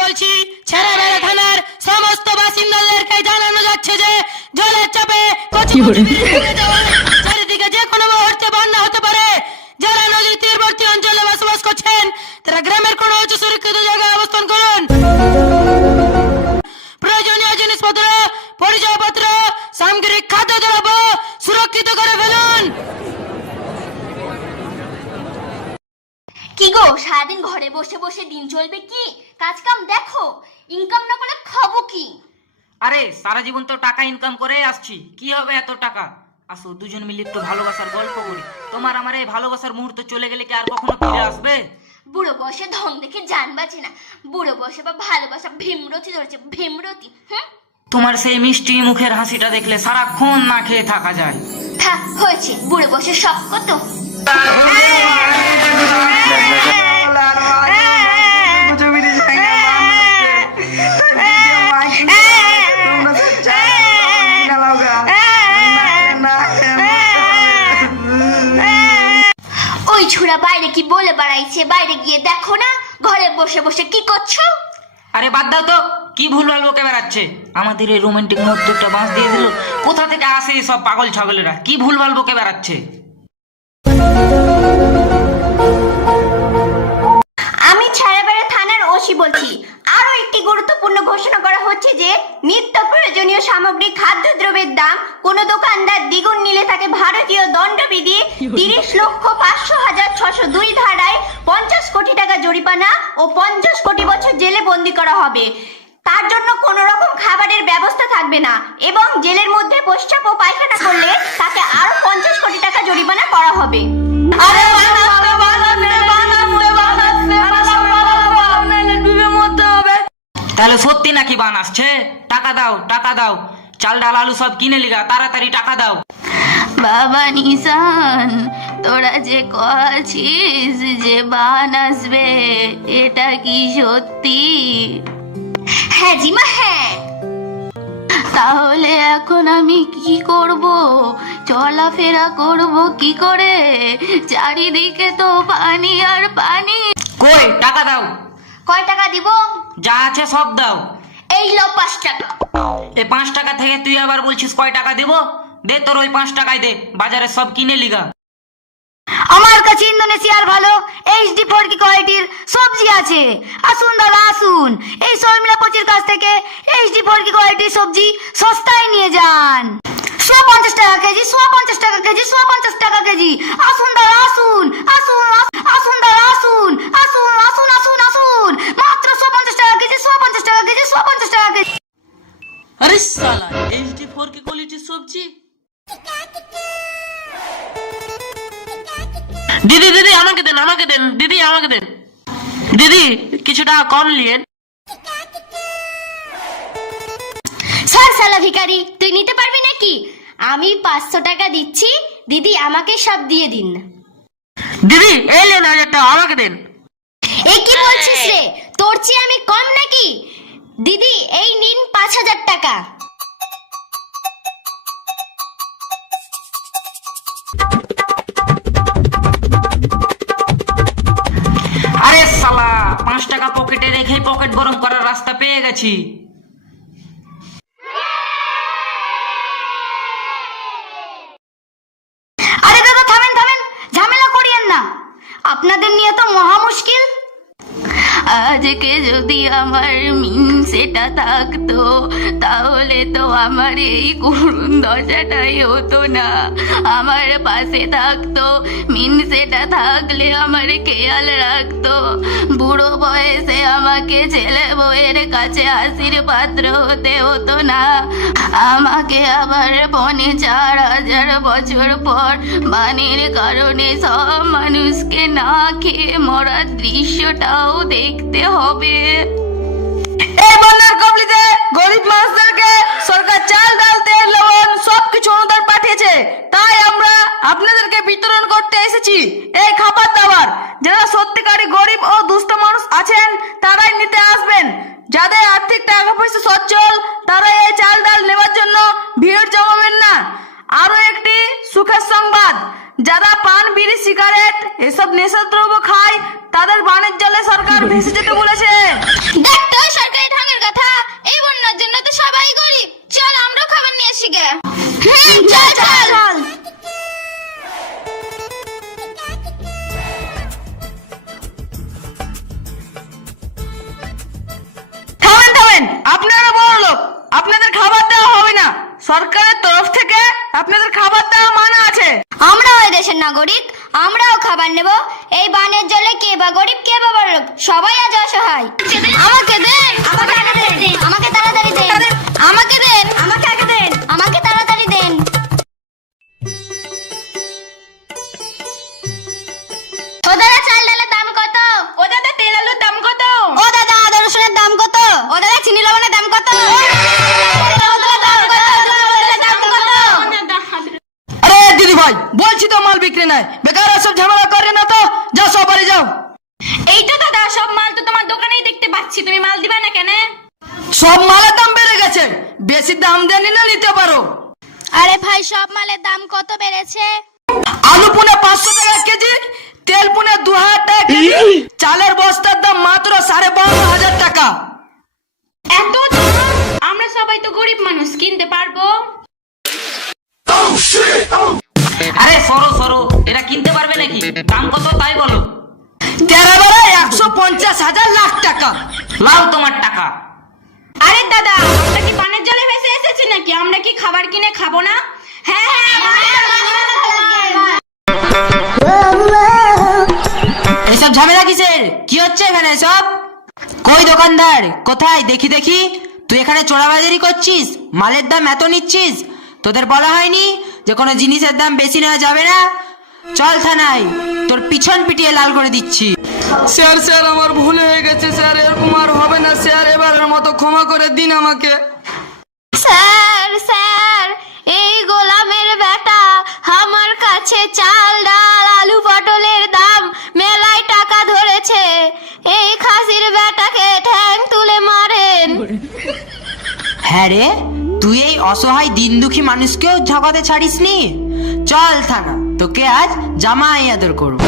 বলছি ছেড়েবেড়া থানার সমস্ত বাসিন্দাদেরকে জানানো যাচ্ছে যে জলের চাপে চারিদিকে যে কোনো মুহূর্তে বন্যা হতে পারে। যারা নদীর তীরবর্তী অঞ্চলে বসবাস করছেন তারা গ্রামের কোনো উঁচু সুরক্ষিত জায়গায় অবস্থান করুন। প্রয়োজনীয় জিনিসপত্র, পরিচয়পত্র, সামগ্রিক খাদ্যদ্রব্য সুরক্ষিত করে ফেলুন। কি গো, সারাদিন ঘরে বসে বসে দিন চলবে কি? কাজ কাম দেখো, ইনকাম না করলে খাবো কি? আরে সারা জীবন তো টাকা ইনকাম করে আসছি, কি হবে এত টাকা? আসো দুজন মিলে একটু ভালোবাসার গল্প করি। তোমার আমার এই ভালোবাসার মুহূর্ত চলে গেলে কি আর কখনো ফিরে আসবে? বুড়ো বয়সে ঢং দেখে জান বাঁচে না। বুড়ো বয়সে বা ভালোবাসা ভীমরতি ধরেছে, ভীমরতি। তোমার সেই মিষ্টি মুখের হাসিটা দেখলে সারাক্ষণ না খেয়ে থাকা যায়। হ্যাঁ হয়েছে, বুড়ো বয়সে সব কত। ওই ছোড়া বাইরে কি বলে বেড়াইছে, বাইরে গিয়ে দেখো না ঘরে বসে বসে কি করছো। আরে বাদ দাও তো, কি ভুলভাল বকে বেড়াচ্ছে। আমাদের এই রোমান্টিক মুহূর্তটা বাঁশ দিয়ে দিল। কোথা থেকে আসে সব পাগল ছাগলেরা, কি ভুলভাল বকে বেড়াচ্ছে। আমি ছায়াবেড়া থানার ওসি বলছি। আরো একটি গুরুত্বপূর্ণ ঘোষণা করা হচ্ছে যে নিত্য প্রয়োজনীয় সামগ্রী খাদ্যদ্রব্যের দাম কোন দোকানদার দ্বিগুণ নিলে তাকে ভারতীয় দণ্ডবিধি 30,05,602 ধারায় 50 কোটি টাকা জরিমানা ও 50 কোটি বছর জেলে বন্দী করা হবে। তার জন্য কোন রকম খাবারের ব্যবস্থা থাকবে না এবং জেলের মধ্যে প্রস্রাব ও পায়খানা করলে তাকে আরো 50 কোটি টাকা জরিমানা করা হবে। তাহলে সত্যি নাকি বান আসছে? টাকা দাও, টাকা দাও, চাল ডাল আলু সব কিনে লিগা, তাড়াতাড়ি টাকা দাও। বাবা নিশান, তোরা যে কছিস যে বান আসবে, এটা কি সত্যি? হ্যাঁ জিমা, হ্যাঁ। তাহলে এখন আমি কি করব? চলাফেরা করব কি করে? চারিদিকে তো পানি আর পানি। কই টাকা দাও। কয় টাকা দিব? যা আছে সব দাও। এই লো 5 টাকা। এই 5 টাকা থেকে তুই আবার বলছিস কয় টাকা দেব? দে তোর ওই 5 টাকায় দে, বাজারে সব কিনে লিগা। আমার কাছে ইন্দোনেশিয়ার ভালো এইচডি 4K কোয়ালিটির সবজি আছে। আসুন দাদা আসুন, এই শর্মিলা পচির কাছ থেকে এইচডি 4K কোয়ালিটির সবজি সস্তায় নিয়ে যান। 150 টাকা কেজি, 150 টাকা কেজি, 150 টাকা কেজি। আসুন দাদা আসুন, আসুন আসুন দাদা আসুন, আসুন আসুন আসুন আসুন, মাত্র 150 টাকা কেজি, 150 টাকা কেজি, 150 টাকা কেজি। আরে সালা, এইচডি 4K কোয়ালিটির সবজি। দিদি দিদি আমাকে দেন, আমাকে দেন দিদি, আমাকে দেন দিদি, কিছু টাকা কম নিয়েন। স্যার শালা ভিখারি, তুই নিতে পারবি নাকি? আমি 500 টাকা দিচ্ছি, দিদি আমাকে সব দিয়ে দিন। দিদি এই নেন 1000 টাকা, আমাকে দেন। এই কি বলছিস রে? তোর চেয়ে আমি কম নাকি? দিদি এই নিন 5000 টাকা। আরে শালা, 5 টাকা পকেটে রেখে পকেট গরম করার রাস্তা পেয়ে গেছি। আরে দাদা থামেন থামেন, ঝামেলা করিয়েন না, আপনাদের নিয়ে তো মহা মুশকিল। আজকে যদি আমার মিনসেটা থাকতো তাহলে তো আমার এই করুণ দশাটাই হতো না। আমার পাশে থাকতো, মিনসেটা থাকলে আমার খেয়াল রাখতো। বুড়ো বয়সে আমাকে ছেলে বউয়ের কাছে হাসির পাত্র হতে হতো না। আমাকে আবার 4,000 বছর পর বানের কারণে সব মানুষকে না খেয়ে মরার দৃশ্যটাও দেখতে হবে। এই বন্যার কবলিতে গরিব মানুষদেরকে সরকার চাল ডাল তেল লবণ সবকিছু অনুদান পাঠিয়েছে, তাই আমরা আপনাদেরকে বিতরণ করতে এসেছি এই খাবার দাবার। যারা সত্যিকারী গরিব ও দুস্থ মানুষ আছেন তারাই নিতে আসবেন। যাদের আর্থিক টাকা পয়সা সচ্ছল তারা এই চাল ডাল নেওয়ার জন্য ভিড় জমাবেন না। আরো একটি সুখের সংবাদ, যারা পান বিড়ি সিগারেট এসব নেশাদ্রব্য খায় তাদের বানের জলে সরকার ভেসে যেতে বলেছে। দেখ তোর হবে না, সরকারের তরফ থেকে আপনাদের খাবার দেওয়া মানা আছে। আমরাও এই দেশের নাগরিক, আমরাও খাবার নেব। এই বানের জলে কে বা গরিব কে বা বড়লোক, সবাই আজ অসহায়। আমাকে দেন, আমাকে আগে দেন, আমাকে তাড়াতাড়ি দেন, আমাকে দেন, আমাকে আগে দেন, আমাকে তাড়াতাড়ি দেন। ও দাদা, চাল ডালের দাম কত? ও দাদা, তেল আলুর দাম কত? ও দাদা, আদা রসুনের দাম কত? ও দাদা, চিনি লবণের দাম কত? আরে দিদি ভাই, বলছি তো মাল বিক্রি নাই, বেকার সব ঝামেলা করে না তো, যাও সব বাড়ি যাও। এই তো দাদা, সব মাল তো তোমার দোকানেই দেখতে পাচ্ছি, তুমি মাল দিবা না কেন? সব মালের দাম বেড়ে গেছে, বেশি দাম দেনি না নিতে পারো। আরে ভাই, সব মালের দাম কত বেড়েছে? আলু পুনে 500 টাকা কেজি, তেল পুনে 2000 টাকা কেজি, চালের বস্তার দাম মাত্র 12,500 টাকা। এত দাম? আমরা সবাই তো গরিব মানুষ, কিনতে পারবো? আরে সরো সরো, এরা কিনতে পারবে নাকি? দাম কত তাই বলো। 1,50,000 লাখ টাকা। লাও তোমার টাকা। আরে দাদা, আমরা কি পানের জলে ভেসে এসেছি নাকি? আমরা কি খাবার কিনে খাবো না? হ্যাঁ এইসব ঝামেলা কিসের? কি হচ্ছে এখানে সব? কই দোকানদার, কোথায়? দেখি দেখি, তুই এখানে চোরাবাজারি করছিস, মালের দাম এত নিচ্ছিস, তোদের বলা হয়নি যে কোনো জিনিসের দাম বেশি নেওয়া যাবে না? চল থানায়, তোর পিছন পিটিয়ে লাল করে দিচ্ছি। স্যার স্যার, আমার ভুল হয়ে গেছে স্যার, এরকম আর হবে না স্যার, এবারের মতো ক্ষমা করে দিন আমাকে। স্যার, স্যার, এই গোলামের বেটা আমার কাছে চাল ডাল আলু পটলের দাম মেলায় টাকা ধরেছে। এই খাসির বেটাকে ঠ্যাং তুলে মারেন। হ্যাঁ রে, তুই এই অসহায় দিন দুঃখী মানুষকেও ঝগড়াতে ছাড়িসনি? চল থানা, তোকে আজ জামাই আদর করবো।